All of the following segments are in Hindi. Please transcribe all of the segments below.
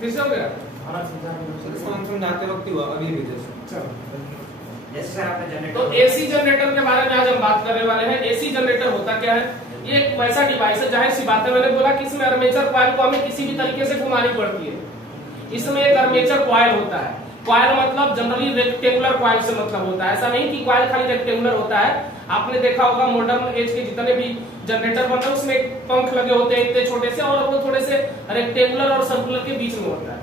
फिर से हो गया समझाते वक्त हुआ अभी भी चलो। जैसे सर आपने जनरेटर तो एसी जनरेटर के बारे में आज हम बात करने वाले हैं। एसी जनरेटर होता क्या है? ये एक वैसा डिवाइस है, जाहिर सी बात है, मैंने बोला कि इसमें आर्मेचर कॉइल को हमें किसी भी तरीके से घुमानी पड़ती है। इसमें एक आर्मेचर कॉइल होता है। कॉइल मतलब जनरली रेक्टेंगुलर कॉइल से मतलब होता है, ऐसा नहीं कि कॉइल खाली रेक्टेंगुलर होता है। आपने देखा होगा मॉडर्न एज के जितने भी जनरेटर बनते हैं उसमें एक पंख लगे होते हैं इतने छोटे से, और वो थोड़े से रेक्टेंगुलर और सर्कुलर के बीच में होता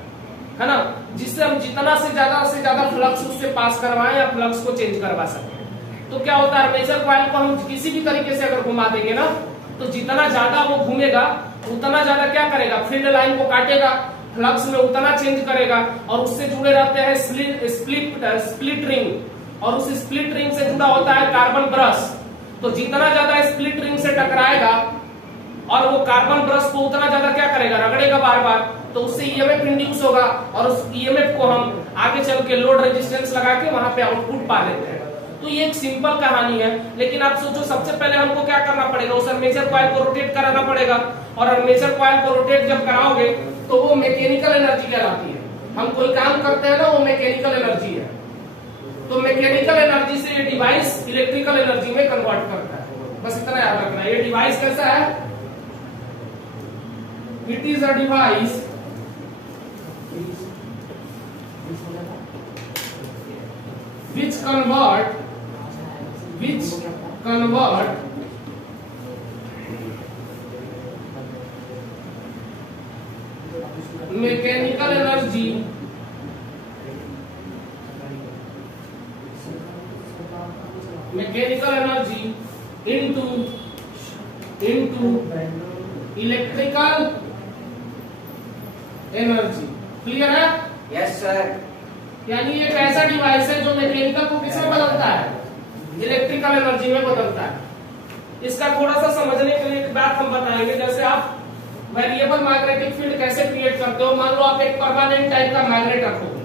है ना, जिससे हम जितना से ज्यादा फ्लक्स उससे पास करवाएं या फ्लक्स को चेंज करवा सकें। तो क्या होता है, आर्मेचर कॉइल को हम किसी भी तरीके से अगर घुमा देंगे ना, तो जितना ज्यादा वो घूमेगा उतना ज्यादा क्या करेगा, फील्ड लाइन को काटेगा, फ्लक्स में उतना चेंज करेगा। और उससे जुड़े रहते हैं स्प्लिट रिंग, और उस स्प्लिट रिंग से जुड़ा होता है कार्बन ब्रश। तो जितना ज्यादा स्प्लिट रिंग से टकराएगा और वो कार्बन ब्रश को उतना ज्यादा क्या करेगा, रगड़ेगा बार बार, तो उससे ईएमएफ इंड्यूस होगा, और उस ईएमएफ को हम आगे चल के लोड रेजिस्टेंस लगा के वहां पे आउटपुट पा लेते हैं। तो ये एक सिंपल कहानी है, लेकिन आप सोचो सबसे पहले हमको क्या करना पड़ेगा, उस आर्मेचर कॉइल को रोटेट कराना पड़ेगा। और आर्मेचर कॉइल को रोटेट जब कराओगे तो वो मैकेनिकल एनर्जी कहलाती है। हम कोई काम करते हैं ना, वो मैकेनिकल एनर्जी है। तो मैकेनिकल एनर्जी से ये डिवाइस इलेक्ट्रिकल एनर्जी में कन्वर्ट करता है। बस इतना याद रखना। ये डिवाइस कैसा है? It is a device which convert mechanical energy into electrical energy। Clear है? Yes sir. यानी एक ऐसा डिवाइस है जो मैकेनिकल को किसमें बदलता है, इलेक्ट्रिकल एनर्जी में बदलता है। इसका थोड़ा सा समझने के लिए एक बात हम बताएंगे। जैसे आप वेरिएबल मैग्नेटिक फील्ड कैसे क्रिएट करते हो, मान लो आप एक परमानेंट टाइप का मैग्नेट रखोगे,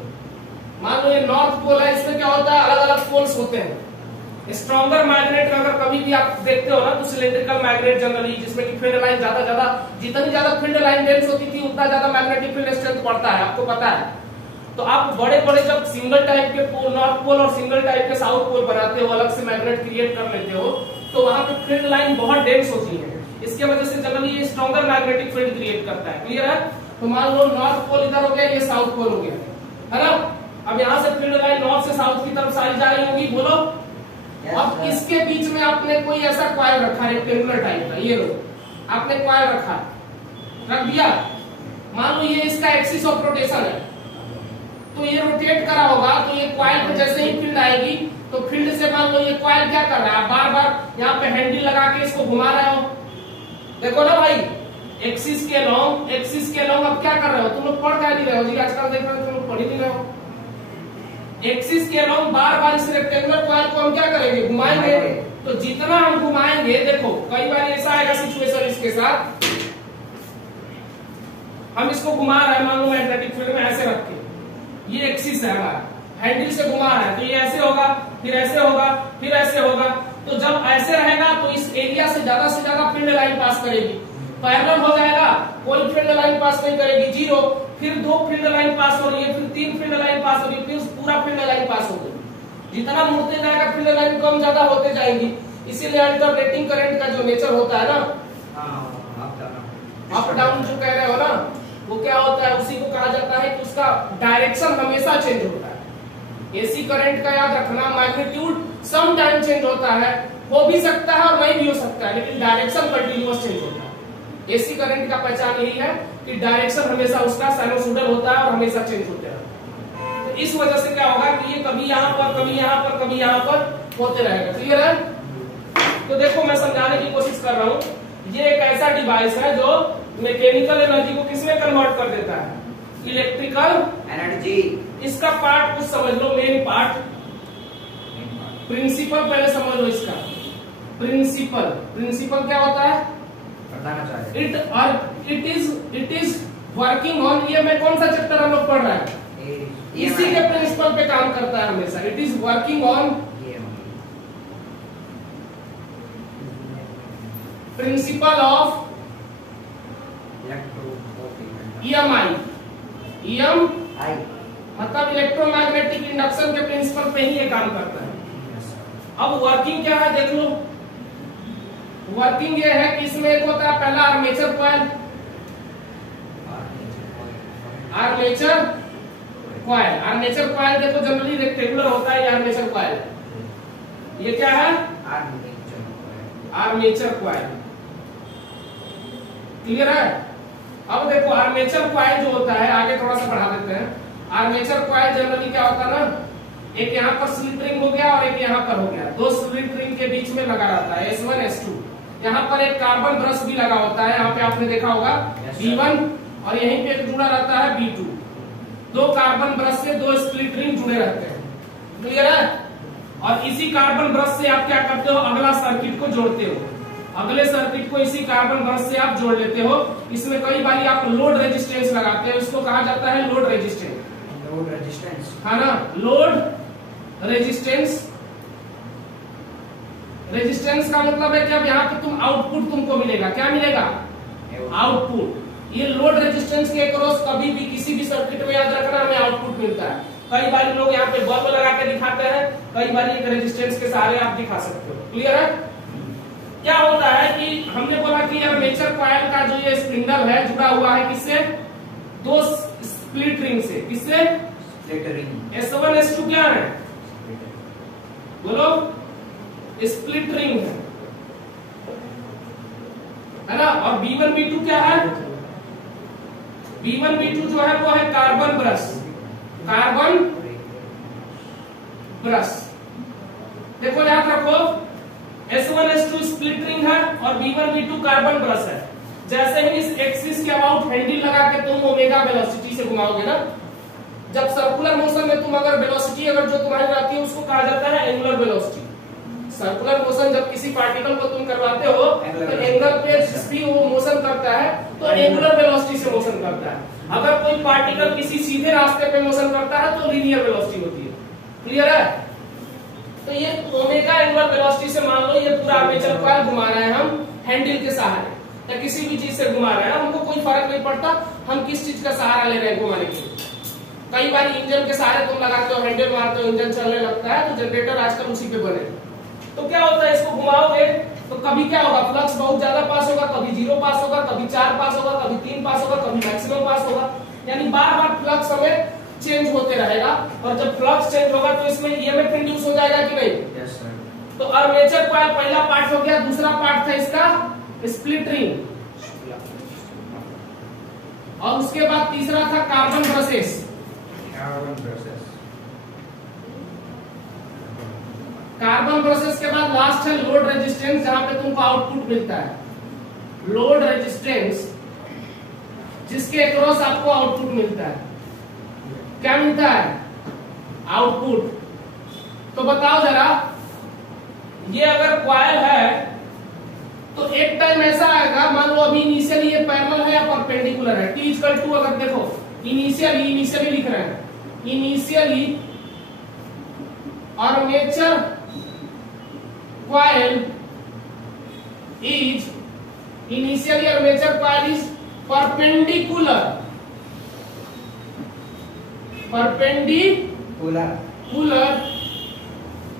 मान लो ये नॉर्थ पोल है, इसमें क्या होता है, अलग अलग पोल्स होते हैं। स्ट्रॉन्गर मैग्नेट अगर कभी भी आप देखते हो ना, तो सिलेंड्रिकल मैग्नेट जनरली, जिसमें कि फील्ड लाइन ज्यादा जितनी ज्यादा फील्ड लाइन डेंस होती थी उतना ज्यादा मैग्नेटिक फील्ड स्ट्रेंथ बढ़ता है, आपको पता है। तो आप बड़े जब सिंगल टाइप के पोल, नॉर्थ पोल और सिंगल टाइप के साउथ पोल बनाते हो, अलग से मैग्नेट क्रिएट कर लेते हो, तो वहां पे फील्ड लाइन बहुत डेंस होती है। इसके वजह से जनरली ये स्ट्रॉन्गर मैग्नेटिक फील्ड क्रिएट करता है। क्लियर है? तो मान लो नॉर्थ पोल इधर हो गया, ये साउथ पोल हो गया, है ना। अब यहाँ से फील्ड लाइन नॉर्थ से साउथ की तरफ सारी जा रही होगी, बोलो। अब इसके बीच में आपने कोई ऐसा कॉइल रखा है रेक्टेंगुलर टाइप का, ये लो आपने कॉइल रख दिया। मान लो ये इसका एक्सिस ऑफ रोटेशन है, तो ये रोटेट करा होगा, तो ये कॉइल पे जैसे ही फील्ड आएगी तो फील्ड से मान लो ये कॉइल क्या कर रहा है, बार बार यहाँ पे हैंडल लगा के इसको घुमा रहे हो। देखो ना भाई, एक्सिस के लॉन्ग अब क्या कर रहे हो, तुम लोग पढ़ क्या नहीं रहे हो जी, आजकल देख रहे हो तुम लोग पढ़ ही नहीं रहे हो। एक्सिस के लॉन्ग बार बार इस रेक्टेंगुलर कॉइल को हम क्या करेंगे, घुमाएंगे। तो जितना हम घुमाएंगे, देखो कई बार ऐसा आएगा सिचुएशन इसके साथ, हम इसको घुमा रहे हैं, मान लो मैग्नेटिक फील्ड में ऐसे रख के, ये एक्सिस है हमारा, हैंडल से घुमा रहा है, तो ये ऐसे होगा, फिर ऐसे होगा, फिर ऐसे होगा। तो जब ऐसे रहेगा तो इस एरिया से ज्यादा फील्ड लाइन पास करेगी, पैरेलल हो जाएगा, कोई फील्ड लाइन पास नहीं करेगी, जीरो। फिर 2 फील्ड लाइन पास हो रही है, फिर 3 फील्ड लाइन पास हो रही है, फिर पूरा फील्ड लाइन पास हो गई। जितना मुड़ते जाएगा फील्ड लाइन कम ज्यादा होते जाएंगी। इसीलिए अल्टरनेटिंग करंट का जो नेचर होता है ना, अप डाउन जो कह रहे हो ना, वो क्या होता है, उसी को कहा जाता है कि उसका डायरेक्शन हमेशा चेंज होता है। एसी करंट का याद रखना, मैग्नीट्यूड सम टाइम चेंज होता है, हो भी सकता है और नहीं भी हो सकता है, लेकिन डायरेक्शन कंटिन्यूअस चेंज होता है। एसी करंट का पहचान यही है कि डायरेक्शन हमेशा उसका साइनोसॉइडल होता है और हमेशा चेंज होता है। तो इस वजह से क्या होगा कि ये कभी यहाँ पर, कभी यहाँ पर, कभी यहाँ पर होते रहेगा। क्लियर है? तो देखो मैं समझाने की कोशिश कर रहा हूँ, ये एक ऐसा डिवाइस है जो मैकेनिकल एनर्जी को किसमें कन्वर्ट कर देता है, इलेक्ट्रिकल एनर्जी। इसका पार्ट कुछ समझ लो, मेन पार्ट, प्रिंसिपल पहले समझ लो इसका। प्रिंसिपल क्या होता है, बताना चाहिए। इट इज वर्किंग ऑन, ये मैं कौन सा चैप्टर हम लोग पढ़ रहे हैं, इसी के प्रिंसिपल पे काम करता है हमेशा। It is working on principle of EMI। EM आई मतलब इलेक्ट्रोमैग्नेटिक इंडक्शन के प्रिंसिपल पे ही ये काम करता है। अब वर्किंग क्या है देख लो। वर्किंग ये है कि इसमें एक होता है पहला armature coil. Armature coil, armature coil देखो जनरली रेक्टेंगुलर होता है ये आर्मेचर कॉइल। ये क्या है? Armature coil. क्लियर है? अब देखो आर्मेचर कॉइल जो होता है, आगे थोड़ा सा बढ़ा देते हैं। आर्मेचर कॉइल जनरली क्या होता है ना, एक यहाँ पर स्लिप रिंग हो गया और एक यहाँ पर हो गया, दो स्लिप रिंग के बीच में लगा रहता है S1 S2। यहाँ पर एक कार्बन ब्रश भी लगा होता है, यहाँ पे आपने देखा होगा B1 और यहीं पे एक जुड़ा रहता है B2। दो कार्बन ब्रश से दो स्प्लिट रिंग जुड़े रहते हैं। क्लियर है? और इसी कार्बन ब्रश से आप क्या करते हो, अगला सर्किट को जोड़ते हो। अगले सर्किट को इसी कार्बन ब्रश से आप जोड़ लेते हो। इसमें कई बार आप लोड रेजिस्टेंस लगाते हो, इसको कहा जाता है लोड रेजिस्टेंस। लोड रेजिस्टेंस है ना, लोड रेजिस्टेंस। रेजिस्टेंस का मतलब है कि अब यहाँ पे तुम आउटपुट तुमको मिलेगा, क्या मिलेगा? आउटपुट। ये लोड रेजिस्टेंस के अक्रॉस कभी भी किसी भी सर्किट में याद रखना हमें आउटपुट मिलता है। कई बार लोग यहाँ पे बल्ब लगा के दिखाते हैं, कई बार एक रेजिस्टेंस के सहारे आप दिखा सकते हो। क्लियर है? क्या होता है कि हमने बोला कि आर्मेचर कॉइल का जो ये स्पिंडल है जुड़ा हुआ है किससे? दो स्प्लिट रिंग से। किससे? Split ring. S1 S2 क्या है? बोलो, स्प्लिट रिंग है ना। और B1 B2 क्या है? B1 B2 जो है वो है कार्बन ब्रश। कार्बन ब्रश देखो याद रखो, S1 S2 स्प्लिट रिंग है और B1 B2 कार्बन ब्रश है। जैसे ही इस एक्सिस के अबाउट हैंडल लगा के तुम ओमेगा वेलोसिटी से घुमाओगे ना, जब सर्कुलर मोशन में तुम अगर वेलोसिटी अगर जो तुम्हारी रहती है उसको कहा जाता है एंगुलर वेलोसिटी। सर्कुलर मोशन जब किसी पार्टिकल को तुम करवाते हो तो एंगल पे जिस भी वो मोशन करता है तो एंगुलर वेलोसिटी से मोशन करता है। अगर कोई पार्टिकल किसी सीधे रास्ते पे मोशन करता है तो लीनियर वेलोसिटी होती है। क्लियर है? तो ये ओमेगा एंगुलर वेलोसिटी से मान लो ये पूरा आर्मेचर कॉइल घुमा रहे हैं हम हैंडल के सहारे या किसी भी चीज से घुमा रहे हैं, हमको कोई फर्क नहीं पड़ता हम किस चीज का सहारा ले रहे हैं घुमाने के लिए। कई बार इंजन के सहारे तुम लगाते हो, हैंडल मारते हो, इंजन चलने लगता है, तो जनरेटर आजकल उसी पे बने। तो क्या होता है, इसको घुमाओगे तो कभी क्या होगा, फ्लक्स बहुत ज्यादा पास होगा, कभी 0 पास होगा, कभी 4 पास होगा, कभी 3 पास होगा, कभी मैक्सिमम पास होगा। यानी बार बार फ्लक्स हमें चेंज होते रहेगा। और जब फ्लक्स चेंज होगा तो इसमें ईएमएफ इंड्यूस हो जाएगा कि नहीं? Yes sir. तो आर्मेचर कॉइल पहला पार्ट हो गया। दूसरा पार्ट था इसका स्प्लिट रिंग, और उसके बाद तीसरा था कार्बन ब्रशेस। कार्बन ब्रशेस के बाद लास्ट है लोड रेजिस्टेंस, जहां पे तुमको आउटपुट मिलता है। लोड रेजिस्टेंस जिसके अक्रॉस आपको आउटपुट मिलता है। क्या मिलता है? आउटपुट। तो बताओ जरा, ये अगर कॉइल है तो एक टाइम ऐसा आएगा, मान लो अभी इनिशियली ये पैरेलल है या परपेंडिकुलर है। T=2 अगर देखो इनिशियली लिख रहे हैं, initially armature coil is initially armature coil is perpendicular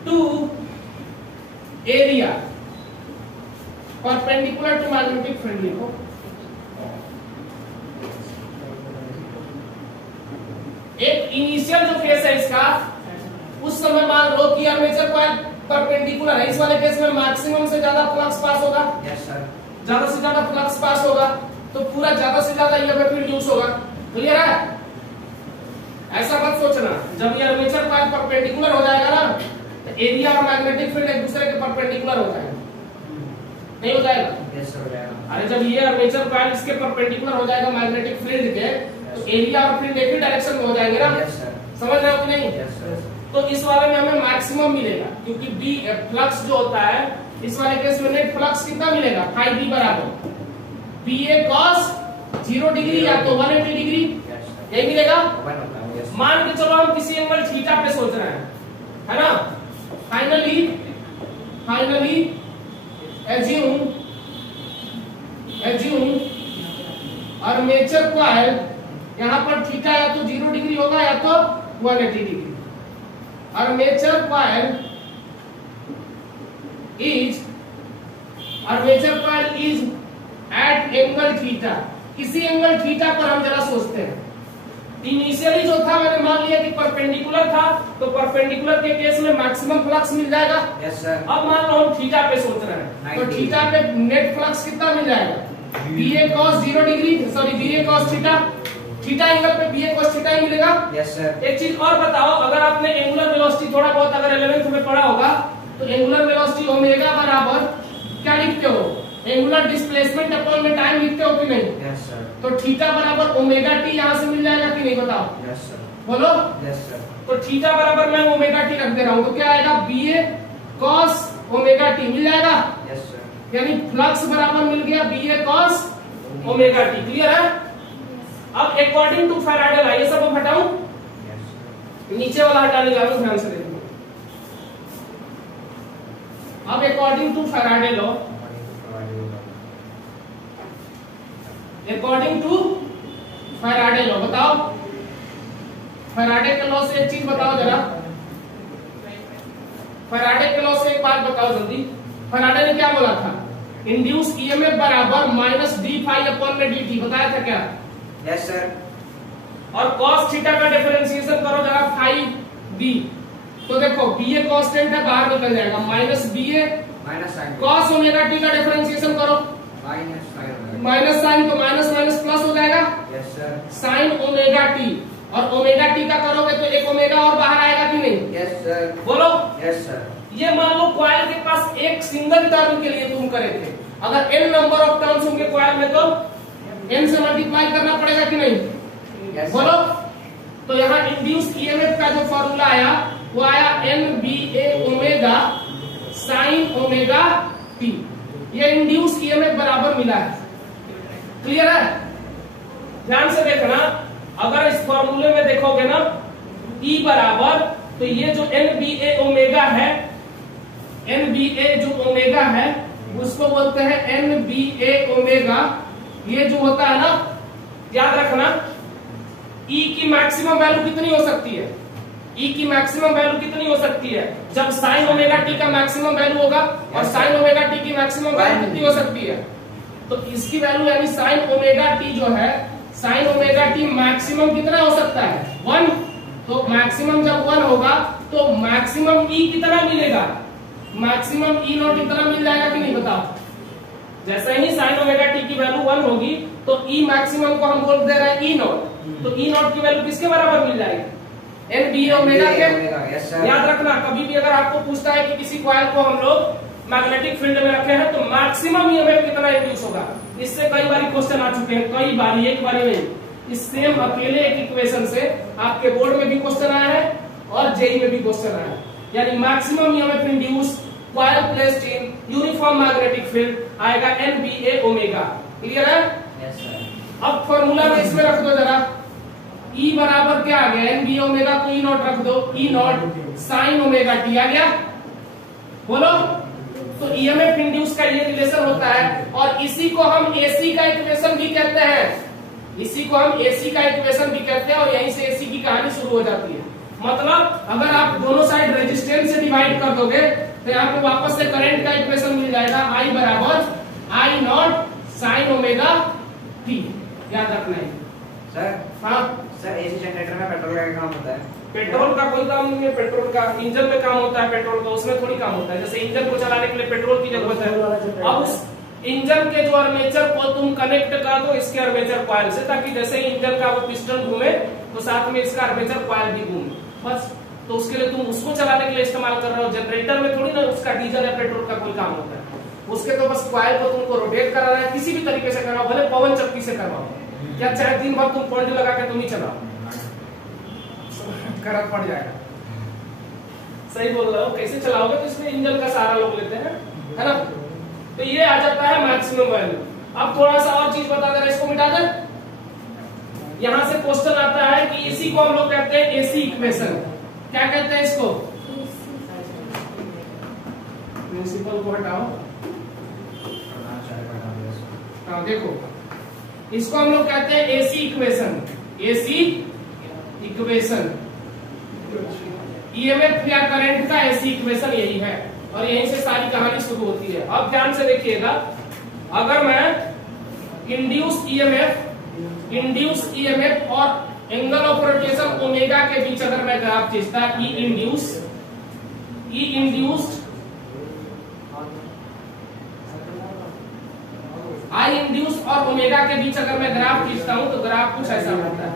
to area, perpendicular to magnetic field। लिखो एक इनिशियल जो फेस है इसका, उस समय मान लो कि आर्मेचर कॉइल परपेंडिकुलर है। इस वाले केस में मैक्सिमम से ज्यादा फ्लक्स पास होगा। Yes sir. ज्यादा से ज्यादा फ्लक्स पास होगा तो पूरा ज्यादा से ज्यादा ईएमएफ इंड्यूस होगा। क्लियर है? ऐसा मत सोचना, जब ये आर्मेचर कॉइल परपेंडिकुलर हो जाएगा ना तो एरिया और मैग्नेटिक फील्ड एक दूसरे के परपेंडिकुलर हो जाएगा। नहीं हो जाएगा? Yes sir. अरे जब ये आर्मेचर कॉइल इसके परपेंडिकुलर हो जाएगा मैग्नेटिक फील्ड के, तो एरिया और फील्ड एक ही डायरेक्शन में हो जाएंगे ना। Yes sir. समझ रहे हो कि नहीं? Yes sir. तो इस वाले में हमें मैक्सिमम मिलेगा, क्योंकि बी फ्लक्स जो होता है इस वाले केस में नेट फ्लक्स कितना मिलेगा? फाई बी बराबर BA cos 0 डिग्री या तो 180 डिग्री, यही मिलेगा। मान के चलो हम किसी एंगल थीटा पे सोच रहे हैं, है ना। फाइनली एज्यूम आर्मेचर कॉइल, यहाँ पर थीटा या तो डिग्री होगा या तो 180 degree. Armature coil is at angle theta. किसी एंगल थीटा पर हम जरा सोचते हैं। इनिशियली जो था मैंने मान लिया कि परपेंडिकुलर था, तो परपेंडिकुलर के केस में मैक्सिमम फ्लक्स मिल जाएगा। Yes sir. अब मान लो हम थीटा पे सोच रहे हैं, तो थीटा पे नेट फ्लक्स कितना मिल जाएगा? BA cos 0 degree, sorry BA cos theta, theta angle पे BA cos थीटा ही मिलेगा। Yes sir. एक चीज और बताओ, अगर आपने एंगुलर वेलोसिटी थोड़ा बहुत अगर 11th में पढ़ा होगा, तो एंगुलर वेलोसिटी ओमेगा बराबर क्या लिखते हो? एंगुलर डिस्प्लेसमेंट अपॉन में टाइम लिखते हो कि नहीं? Yes sir. तो थीटा बराबर ओमेगा टी यहाँ से मिल जाएगा कि नहीं, बताओ? Yes sir. बोलो। Yes sir. तो थीटा बराबर मैं ओमेगा टी रख दे रहा हूँ, तो क्या आएगा? BA cos ओमेगा टी मिल जाएगा। Yes sir. यानी फ्लक्स बराबर मिल गया BA cos omega T. Clear है? अब अकॉर्डिंग टू फैराडे लॉ, ये सब मैं हटाऊं, यस सर। नीचे वाला हटाने जा रहा हूं, ध्यान से देखो। अब according to Faraday law, according to Faraday law बताओ, फैराडे के लॉ से एक चीज बताओ जरा। फैराडे के लॉ से एक बात बताओ जल्दी। फैराडे ने क्या बोला था? इंड्यूस ईएमएफ बराबर माइनस डी फाई अपॉन में dt, बताया था क्या? Yes sir. और cos थीटा का डिफरेंशिएशन करो जरा फाई b, तो देखो BA कांस्टेंट है, बाहर निकल जाएगा, minus BA minus sine cos omega t का डिफरेंशिएशन करो, माइनस साइन माइनस साइन तो माइनस माइनस प्लस हो जाएगा, yes sir. Sine omega t, और ओमेगा टी का करोगे तो एक ओमेगा और बाहर आएगा कि नहीं? Yes sir. बोलो। Yes sir. ये मान लो कॉइल के पास एक सिंगल टर्म के लिए तुम करे थे, अगर n नंबर ऑफ टर्म्स होंगे कॉइल में तो n से मल्टीप्लाई करना पड़ेगा कि नहीं? यस बोलो। तो यहाँ इंड्यूस ईएमएफ का जो फॉर्मूला आया वो आया NBA omega sine omega T. ये इंड्यूस ईएमएफ बराबर मिला है। क्लियर है? ध्यान से देखना, अगर इस फॉर्मूले में देखोगे ना E बराबर, तो ये जो NBA ओमेगा है, NBA जो ओमेगा है उसको बोलते हैं NBA ओमेगा। ये जो होता है ना, याद रखना, E की मैक्सिमम वैल्यू कितनी हो सकती है? E की मैक्सिमम वैल्यू कितनी हो सकती है? जब साइन ओमेगा टी का मैक्सिमम वैल्यू होगा, और साइन ओमेगा टी की मैक्सिमम वैल्यू कितनी हो सकती है? तो इसकी वैल्यू यानी साइन ओमेगा टी जो है, साइन ओमेगा टी मैक्सिमम कितना हो सकता है? 1। तो मैक्सिमम जब 1 होगा तो मैक्सिमम E कितना मिलेगा? मैक्सिमम E नॉट इतना मिल जाएगा कि नहीं, बताओ? जैसे ही साइन ओमेगा टी की वैल्यू 1 होगी तो E मैक्सिमम को हम बोल दे रहे हैं E नॉट, तो E नॉट की वैल्यू किसके बराबर मिल जाएगी? NBA ओमेगा के। Yes sir. याद रखना, कभी भी अगर आपको पूछता है कि किसी कॉइल को हम लोग मैग्नेटिक फील्ड में रखे हैं तो मैक्सिमम ईएमएफ कितना इंड्यूस होगा, इससे कई बार क्वेश्चन आ चुके हैं, कई बार, एक बार नहीं। इस सेम अकेले एक इक्वेशन से आपके बोर्ड में भी क्वेश्चन आया है और जेई में भी क्वेश्चन आया है। यानी maximum EMF induce coil placed in uniform magnetic field आएगा NBA ओमेगा। क्लियर है? Yes sir. अब फॉर्मूला में इसमें रख दो जरा, E बराबर क्या आ गया? NBA ओमेगा को E नॉट रख दो, E naught sine omega T आ गया। बोलो। तो ईएमएफ इंड्यूस का ये रिलेशन होता है, और इसी को हम AC का इक्वेशन भी कहते हैं, इसी को हम AC का इक्वेशन भी कहते हैं, और यहीं से AC की कहानी शुरू हो जाती है। मतलब अगर आप दोनों साइड रेजिस्टेंस से डिवाइड कर दोगे तो यहाँ पे वापस से करंट का इक्वेशन मिल जाएगा, I बराबर I not sine omega T. याद रखना है सर। हाँ सर, एसी जनरेटर में पेट्रोल का काम होता है? पेट्रोल का कोई काम नहीं है, पेट्रोल का इंजन में काम होता है, पेट्रोल का उसमें थोड़ी काम होता है। जैसे इंजन को चलाने के लिए पेट्रोल की जरूरत है, अब उस इंजन के जो आर्मेचर को तुम कनेक्ट कर दो इसके आर्मेचर कॉइल से, ताकि जैसे ही इंजन का वो पिस्टन घूमे तो साथ में इसका आर्मेचर कॉइल भी घूमे, बस। तो उसके लिए तुम उसको चलाने के लिए इस्तेमाल कर रहे हो। जनरेटर में थोड़ी ना उसका डीजल या पेट्रोल का कोई काम होता है, उसके तो बस कॉइल को तुमको रोटेट कराना है, किसी भी तरीके से कराओ, भले पवन चक्की से करवाओ, या चाहे दिन भर तुम पॉइंट लगा के तुम ही चलाओ, फर्क पड़ जाएगा। सही बोल रहा हूँ? कैसे चलाओगे तो इसमें इंजन का सहारा लोग लेते हैं, है ना? तो ये आ जाता है मैक्सिमम वैल्यू। अब थोड़ा सा और चीज बता दे, इसको मिटा दे। यहां से क्वेश्चन आता है कि इसी को हम लोग कहते हैं एसी इक्वेशन। क्या कहते हैं इसको? प्रिंसिपल को हटाओ। हाँ देखो, इसको हम लोग कहते हैं AC equation. AC equation, EMF या करंट का ऐसी इक्वेशन यही है और यहीं से सारी कहानी शुरू होती है। अब ध्यान से देखिएगा, अगर मैं इंड्यूस ईएमएफ और एंगल ऑफ रोटेशन ओमेगा के बीच अगर मैं ग्राफ खींचता, ई इंड्यूस्ड आई इंड्यूस और ओमेगा के बीच अगर मैं ग्राफ खींचता हूं तो ग्राफ कुछ ऐसा बनता है।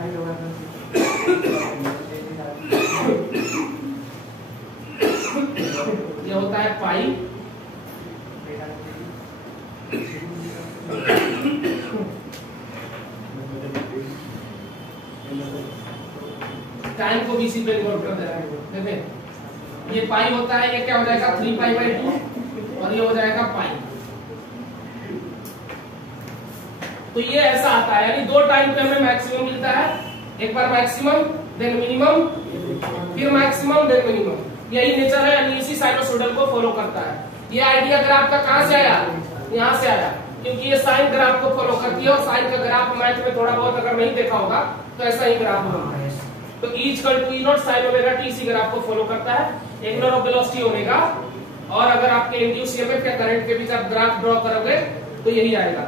ये होता है पाई, टाइम को भी इसी पे इन्वॉल्व कर दे रहा है। देखें ये पाई होता है, ये क्या हो जाएगा 3π/2 और ये हो जाएगा पाई। तो ये ऐसा आता है, यानी दो टाइम पे हमें मैक्सिमम मिलता है, एक बार मैक्सिमम देन मिनिमम फिर मैक्सिमम देन मिनिमम। यही नेचर है, यानी इसी साइनोसॉइडल को फॉलो करता है। ये आइडिया ग्राफ का कहां से आया? यहां से आया, क्योंकि ये साइन ग्राफ को फॉलो करती है और साइन का ग्राफ मैथ में थोड़ा बहुत अगर नहीं देखा होगा तो ऐसा ही ग्राफ बनता है। तो E equal to E0 sin omega t इसी ग्राफ को फॉलो करता है, एंगुलर ऑफ वेलोसिटी ओमेगा। और अगर आपके इंड्यूस ईएमएफ या करंट के बीच आप ग्राफ ड्रॉ करोगे तो यही आएगा।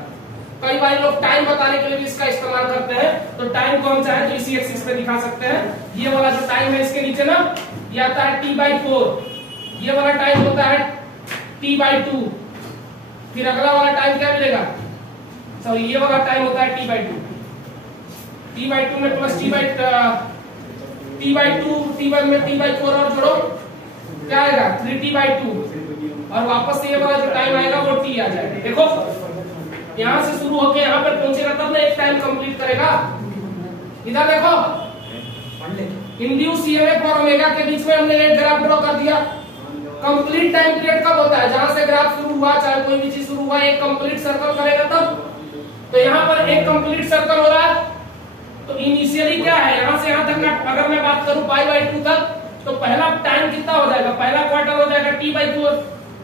कई बार लोग टाइम बताने के लिए भी इसका इस्तेमाल करते हैं, तो टाइम को हम चाहे तो इसी एक्सिस पे दिखा सकते हैं। ये वाला जो टाइम है इसके नीचे ना ये आता है t/4, ये वाला टाइम होता है t/2, फिर अगला वाला टाइम क्या मिलेगा? सॉरी ये वाला टाइम होता है t/2 में प्लस t/2 में t/4 और जोड़ो क्या आएगा 3t/2 और वापस से ये वाला जो टाइम आएगा वो t आ जाएगा। देखो यहां से शुरू होके यहां पर पहुंचेगा तब ना एक टाइम कंप्लीट करेगा। इधर देखो इंड्यूस ईएमएफ और ओमेगा के बीच में हमने एक ग्राफ ड्रॉ कर दिया। कंप्लीट टाइम पीरियड कब होता है? जहां से ग्राफ शुरू हुआ, चाहे कोई भी चीज शुरू हुआ, एक कंप्लीट सर्कल करेगा तब। तो यहाँ पर एक कंप्लीट सर्कल हो रहा है, तो इनिशियली क्या है यहां से यहां तक का अगर मैं बात करूं π/2 तक, तो पहला टाइम कितना हो जाएगा? पहला क्वार्टर हो जाएगा t/4,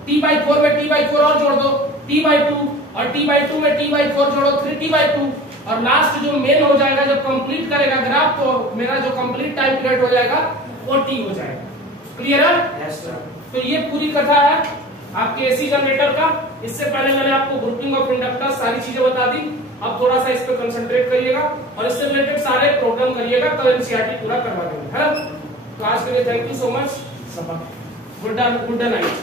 t/4 में t/4 और जोड़ दो t/2 और t/2 में t/4 जोड़ो 3t/2 और लास्ट जो मेन हो जाएगा जब कंप्लीट करेगा ग्राफ तो मेरा जो कंप्लीट टाइम पीरियड हो जाएगा वो t हो जाएगा। क्लियर है? Yes sir. तो ये पूरी कथा है आपके एसी जनरेटर का। इससे पहले मैंने आपको ग्रुपिंग ऑफ इंडक्टर्स सारी चीजें बता दी। अब थोड़ा सा इस पे कंसंट्रेट करिएगा और इससे रिलेटेड सारे प्रॉब्लम करिएगा, तो एनसीईआरटी पूरा करवा देंगे, है ना? तो आज के लिए thank you so much, good night.